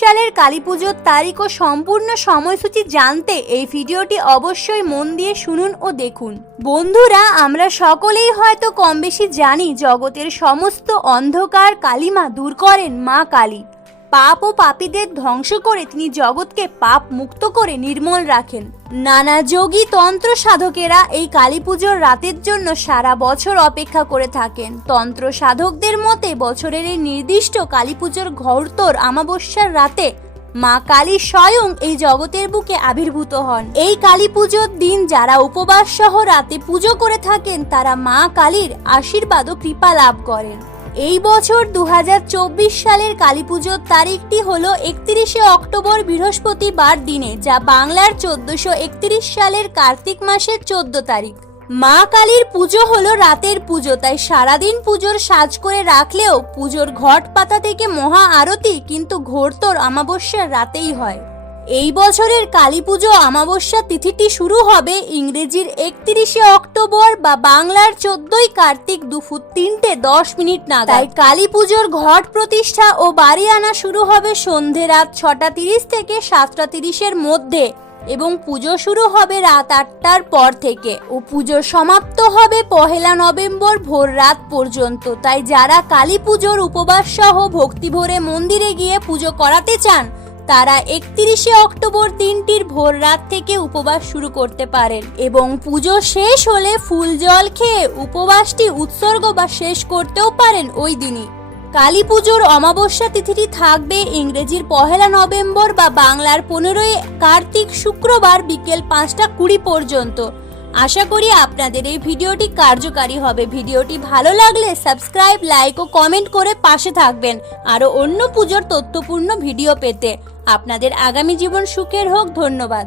সালের কালী পুজোর তারিখ ও সম্পূর্ণ সময়সূচি জানতে এই ভিডিওটি অবশ্যই মন দিয়ে শুনুন ও দেখুন। বন্ধুরা, আমরা সকলেই হয়তো কম বেশি জানি, জগতের সমস্ত অন্ধকার কালিমা দূর করেন মা কালী। পাপ ও পাপীদের ধ্বংস করে তিনি জগৎকে পাপ মুক্ত করে নির্মল রাখেন। নানা যোগী তন্ত্র সাধকেরা এই কালী পুজোর রাতের জন্য সারা বছর অপেক্ষা করে থাকেন। তন্ত্র সাধকদের মতে, বছরের এই নির্দিষ্ট কালী পুজোর ঘরতর আমাবস্যার রাতে মা কালী স্বয়ং এই জগতের বুকে আবির্ভূত হন। এই কালী পুজোর দিন যারা উপবাস সহ রাতে পুজো করে থাকেন, তারা মা কালীর আশীর্বাদ ও কৃপা লাভ করেন। এই বছর দু হাজার চব্বিশ সালের কালী পুজোর তারিখটি হল একত্রিশে অক্টোবর বৃহস্পতিবার দিনে, যা বাংলার চোদ্দশো সালের কার্তিক মাসের চোদ্দ তারিখ। মা কালীর পুজো হলো রাতের পুজো, তাই সারাদিন পুজোর সাজ করে রাখলেও পুজোর ঘট পাতা থেকে মহা আরতি, কিন্তু ঘোরতর আমাবস্যার রাতেই হয়। এই বছরের কালী পুজো আমাবস্যা তিথিটি শুরু হবে ইংরেজির একত্রিশে অক্টোবর বা বাংলার চোদ্দই কার্তিক দুপুর তিনটে দশ মিনিট না তাই কালী পুজোর ঘট প্রতিষ্ঠা ও বাড়ি আনা শুরু হবে সন্ধে রাত ছটা তিরিশ থেকে সাতটা তিরিশের মধ্যে এবং পুজো শুরু হবে রাত আটটার পর থেকে। ও পুজো সমাপ্ত হবে পহেলা নভেম্বর ভোর রাত পর্যন্ত। তাই যারা কালী পুজোর উপবাস সহ ভক্তি ভরে মন্দিরে গিয়ে পুজো করাতে চান তারা একত্রিশে অক্টোবর দিনটির ভোর রাত থেকে উপবাস শুরু করতে পারেন এবং পুজো শেষ হলে ফুল জল খেয়ে উপবাসটি উৎসর্গ বা শেষ করতেও পারেন ওই দিনই। কালী পুজোর অমাবস্যা তিথিটি থাকবে ইংরেজির পহেলা নভেম্বর বা বাংলার পনেরোই কার্তিক শুক্রবার বিকেল পাঁচটা কুড়ি পর্যন্ত। আশা করি আপনাদের এই ভিডিওটি কার্যকারী হবে। ভিডিওটি ভালো লাগলে সাবস্ক্রাইব, লাইক ও কমেন্ট করে পাশে থাকবেন। আরও অন্য পুজোর তথ্যপূর্ণ ভিডিও পেতে। আপনাদের আগামী জীবন সুখের হোক। ধন্যবাদ।